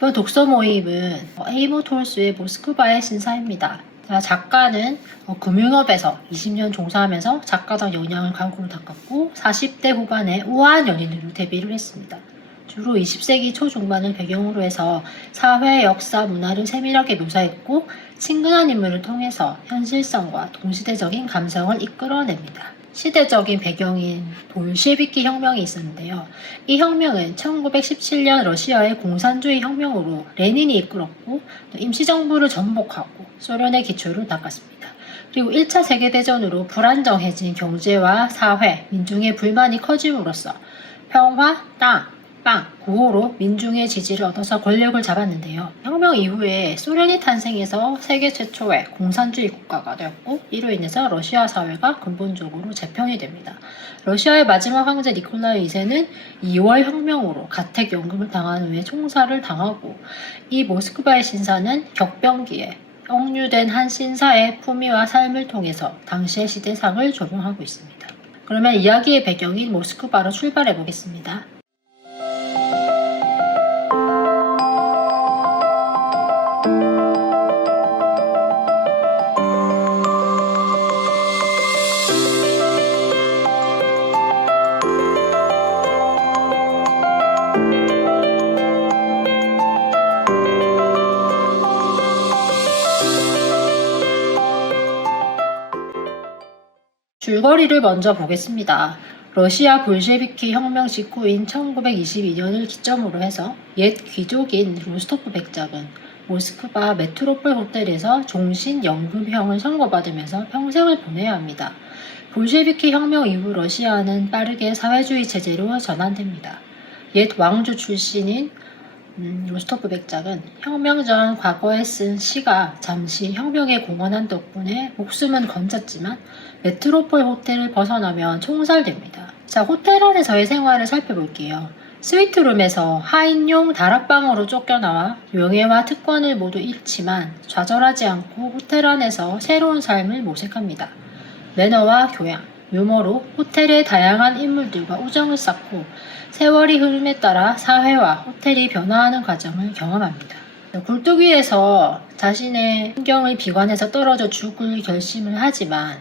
이번 독서 모임은 에이모 톨스의 모스크바의 신사입니다. 작가는 금융업에서 20년 종사하면서 작가적 역량을 갈고루 닦았고 40대 후반에 우아한 연인으로 데뷔를 했습니다. 주로 20세기 초중반을 배경으로 해서 사회, 역사, 문화를 세밀하게 묘사했고 친근한 인물을 통해서 현실성과 동시대적인 감성을 이끌어냅니다. 시대적인 배경인 볼셰비키 혁명이 있었는데요. 이 혁명은 1917년 러시아의 공산주의 혁명으로 레닌이 이끌었고 임시정부를 전복하고 소련의 기초를 닦았습니다. 그리고 1차 세계대전으로 불안정해진 경제와 사회, 민중의 불만이 커짐으로써 평화, 땅, 빵, 구호로 민중의 지지를 얻어서 권력을 잡았는데요. 혁명 이후에 소련이 탄생해서 세계 최초의 공산주의 국가가 되었고 이로 인해서 러시아 사회가 근본적으로 재편이 됩니다. 러시아의 마지막 황제 니콜라이 2세는 2월 혁명으로 가택연금을 당한 후에 총살을 당하고 이 모스크바의 신사는 격변기에 억류된 한 신사의 품위와 삶을 통해서 당시의 시대상을 조명하고 있습니다. 그러면 이야기의 배경인 모스크바로 출발해 보겠습니다. 줄거리를 먼저 보겠습니다. 러시아 볼셰비키 혁명 직후인 1922년을 기점으로 해서 옛 귀족인 로스토프 백작은 모스크바 메트로폴 호텔에서 종신연금형을 선고받으면서 평생을 보내야 합니다. 볼셰비키 혁명 이후 러시아는 빠르게 사회주의 체제로 전환됩니다. 옛 왕조 출신인 로스토프 백작은 혁명 전 과거에 쓴 시가 잠시 혁명에 공헌한 덕분에 목숨은 건졌지만 메트로폴 호텔을 벗어나면 총살됩니다. 자, 호텔 안에서의 생활을 살펴볼게요. 스위트룸에서 하인용 다락방으로 쫓겨나와 명예와 특권을 모두 잃지만 좌절하지 않고 호텔 안에서 새로운 삶을 모색합니다. 매너와 교양, 유머로 호텔의 다양한 인물들과 우정을 쌓고 세월이 흐름에 따라 사회와 호텔이 변화하는 과정을 경험합니다. 굴뚝위에서 자신의 환경을 비관해서 떨어져 죽을 결심을 하지만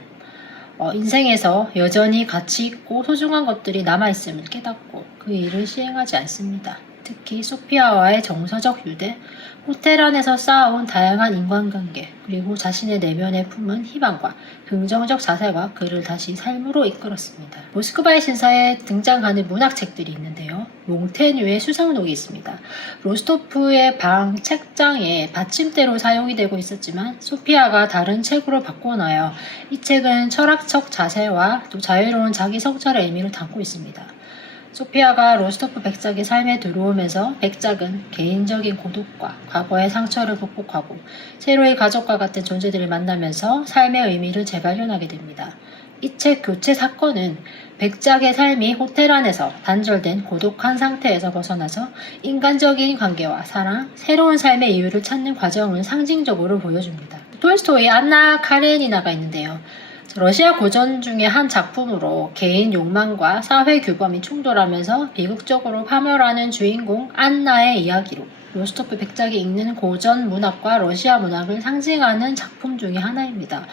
인생에서 여전히 가치 있고 소중한 것들이 남아있음을 깨닫고 그 일을 시행하지 않습니다. 특히 소피아와의 정서적 유대, 호텔 안에서 쌓아온 다양한 인간관계, 그리고 자신의 내면에 품은 희망과 긍정적 자세가 그를 다시 삶으로 이끌었습니다. 모스크바의 신사에 등장하는 문학책들이 있는데요. 몽테뉴의 수상록이 있습니다. 로스토프의 방 책장에 받침대로 사용이 되고 있었지만 소피아가 다른 책으로 바꿔놔요. 이 책은 철학적 자세와 또 자유로운 자기 성찰의 의미를 담고 있습니다. 소피아가 로스토프 백작의 삶에 들어오면서 백작은 개인적인 고독과 과거의 상처를 극복하고 새로이 가족과 같은 존재들을 만나면서 삶의 의미를 재발견하게 됩니다. 이 책 교체 사건은 백작의 삶이 호텔 안에서 단절된 고독한 상태에서 벗어나서 인간적인 관계와 사랑, 새로운 삶의 이유를 찾는 과정을 상징적으로 보여줍니다. 톨스토이의 안나 카레니나가 있는데요. 러시아 고전 중의 한 작품으로 개인 욕망과 사회 규범이 충돌하면서 비극적으로 파멸하는 주인공 안나의 이야기로 로스토프 백작이 읽는 고전 문학과 러시아 문학을 상징하는 작품 중의 하나입니다.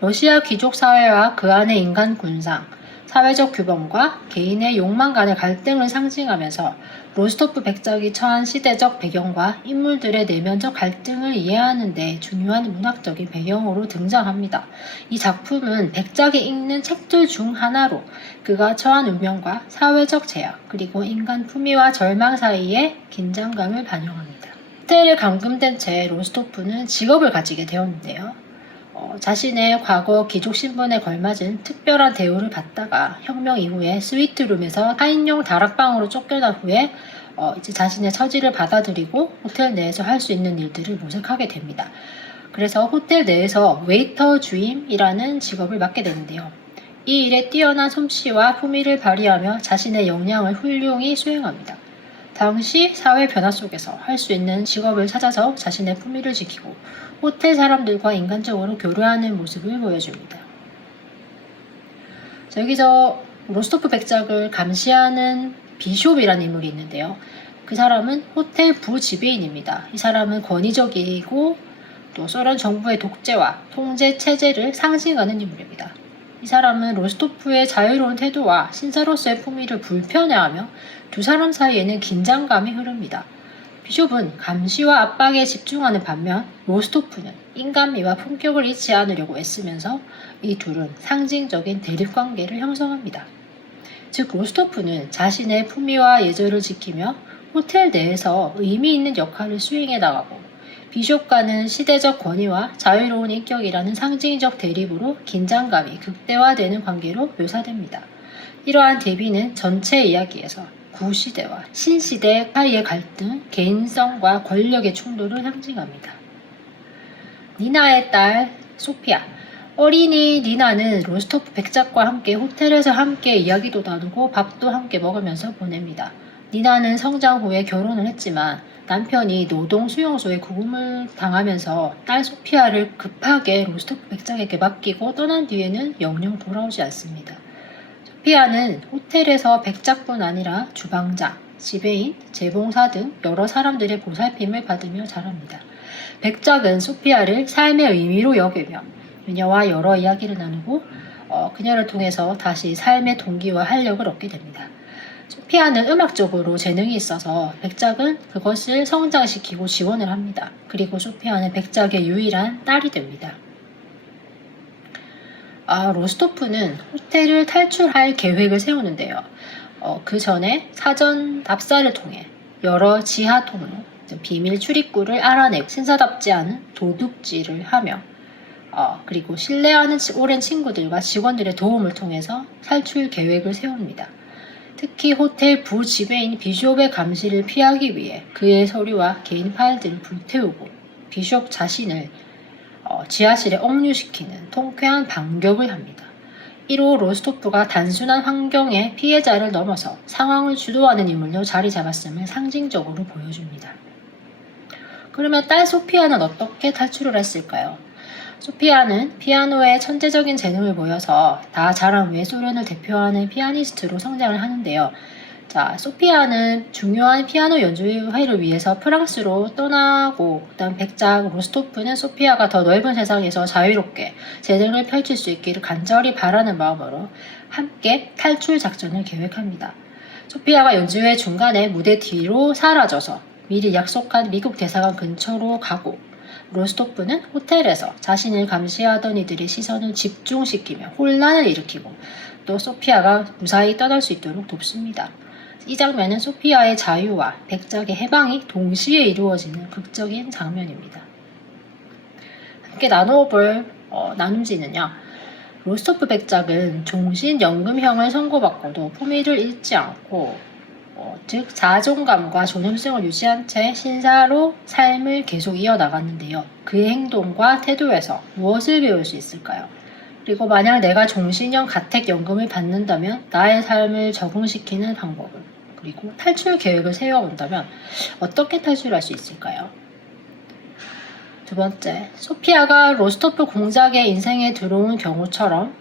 러시아 귀족 사회와 그 안의 인간 군상, 사회적 규범과 개인의 욕망 간의 갈등을 상징하면서 로스토프 백작이 처한 시대적 배경과 인물들의 내면적 갈등을 이해하는 데 중요한 문학적인 배경으로 등장합니다. 이 작품은 백작이 읽는 책들 중 하나로 그가 처한 운명과 사회적 제약 그리고 인간 품위와 절망 사이의 긴장감을 반영합니다. 호텔에 감금된 채 로스토프는 직업을 가지게 되었는데요. 자신의 과거 귀족 신분에 걸맞은 특별한 대우를 받다가 혁명 이후에 스위트룸에서 하인용 다락방으로 쫓겨난 후에 이제 자신의 처지를 받아들이고 호텔 내에서 할 수 있는 일들을 모색하게 됩니다. 그래서 호텔 내에서 웨이터 주임이라는 직업을 맡게 되는데요. 이 일에 뛰어난 솜씨와 품위를 발휘하며 자신의 역량을 훌륭히 수행합니다. 당시 사회 변화 속에서 할 수 있는 직업을 찾아서 자신의 품위를 지키고 호텔 사람들과 인간적으로 교류하는 모습을 보여줍니다. 여기서 로스토프 백작을 감시하는 비숍이라는 인물이 있는데요. 그 사람은 호텔 부지배인입니다. 이 사람은 권위적이고 또 소련 정부의 독재와 통제 체제를 상징하는 인물입니다. 이 사람은 로스토프의 자유로운 태도와 신사로서의 품위를 불편해하며 두 사람 사이에는 긴장감이 흐릅니다. 비숍은 감시와 압박에 집중하는 반면 로스토프는 인간미와 품격을 잃지 않으려고 애쓰면서 이 둘은 상징적인 대립관계를 형성합니다. 즉 로스토프는 자신의 품위와 예절을 지키며 호텔 내에서 의미 있는 역할을 수행해 나가고 비숍과는 시대적 권위와 자유로운 인격이라는 상징적 대립으로 긴장감이 극대화되는 관계로 묘사됩니다. 이러한 대비는 전체 이야기에서 구시대와 신시대 사이의 갈등, 개인성과 권력의 충돌을 상징합니다. 니나의 딸 소피아. 어린이 니나는 로스토프 백작과 함께 호텔에서 함께 이야기도 나누고 밥도 함께 먹으면서 보냅니다. 니나는 성장 후에 결혼을 했지만 남편이 노동 수용소에 구금을 당하면서 딸 소피아를 급하게 로스토프 백작에게 맡기고 떠난 뒤에는 영영 돌아오지 않습니다. 소피아는 호텔에서 백작뿐 아니라 주방장, 지배인, 재봉사 등 여러 사람들의 보살핌을 받으며 자랍니다. 백작은 소피아를 삶의 의미로 여기며 그녀와 여러 이야기를 나누고 그녀를 통해서 다시 삶의 동기와 활력을 얻게 됩니다. 소피아는 음악적으로 재능이 있어서 백작은 그것을 성장시키고 지원을 합니다. 그리고 소피아는 백작의 유일한 딸이 됩니다. 로스토프는 호텔을 탈출할 계획을 세우는데요. 그 전에 사전 답사를 통해 여러 지하 통로, 비밀 출입구를 알아내고 신사답지 않은 도둑질을 하며 그리고 신뢰하는 오랜 친구들과 직원들의 도움을 통해서 탈출 계획을 세웁니다. 특히 호텔 부지배인 비숍의 감시를 피하기 위해 그의 서류와 개인 파일들을 불태우고 비숍 자신을 지하실에 억류시키는 통쾌한 반격을 합니다. 이로 로스토프가 단순한 환경의 피해자를 넘어서 상황을 주도하는 인물로 자리 잡았음을 상징적으로 보여줍니다. 그러면 딸 소피아는 어떻게 탈출을 했을까요? 소피아는 피아노에 천재적인 재능을 보여서 다 자란 후에 소련을 대표하는 피아니스트로 성장을 하는데요. 소피아는 중요한 피아노 연주회를 위해서 프랑스로 떠나고 그다음 백작 로스토프는 소피아가 더 넓은 세상에서 자유롭게 재능을 펼칠 수 있기를 간절히 바라는 마음으로 함께 탈출 작전을 계획합니다. 소피아가 연주회 중간에 무대 뒤로 사라져서 미리 약속한 미국 대사관 근처로 가고 로스토프는 호텔에서 자신을 감시하던 이들의 시선을 집중시키며 혼란을 일으키고 또 소피아가 무사히 떠날 수 있도록 돕습니다. 이 장면은 소피아의 자유와 백작의 해방이 동시에 이루어지는 극적인 장면입니다. 함께 나누어볼 나눔지는요. 로스토프 백작은 종신연금형을 선고받고도 품위를 잃지 않고 즉 자존감과 존엄성을 유지한 채 신사로 삶을 계속 이어나갔는데요. 그의 행동과 태도에서 무엇을 배울 수 있을까요? 그리고 만약 내가 종신형 가택연금을 받는다면 나의 삶을 적응시키는 방법을 그리고 탈출 계획을 세워본다면 어떻게 탈출할 수 있을까요? 두 번째, 소피아가 로스토프 공작의 인생에 들어온 경우처럼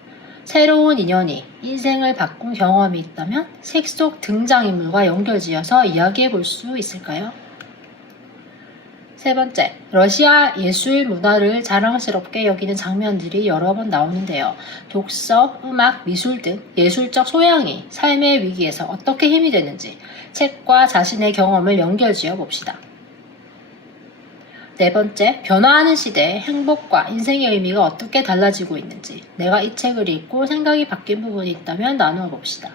새로운 인연이 인생을 바꾼 경험이 있다면 책 속 등장인물과 연결지어서 이야기해 볼 수 있을까요? 세 번째, 러시아 예술 문화를 자랑스럽게 여기는 장면들이 여러 번 나오는데요. 독서, 음악, 미술 등 예술적 소양이 삶의 위기에서 어떻게 힘이 되는지 책과 자신의 경험을 연결지어 봅시다. 네 번째, 변화하는 시대에 행복과 인생의 의미가 어떻게 달라지고 있는지 내가 이 책을 읽고 생각이 바뀐 부분이 있다면 나누어 봅시다.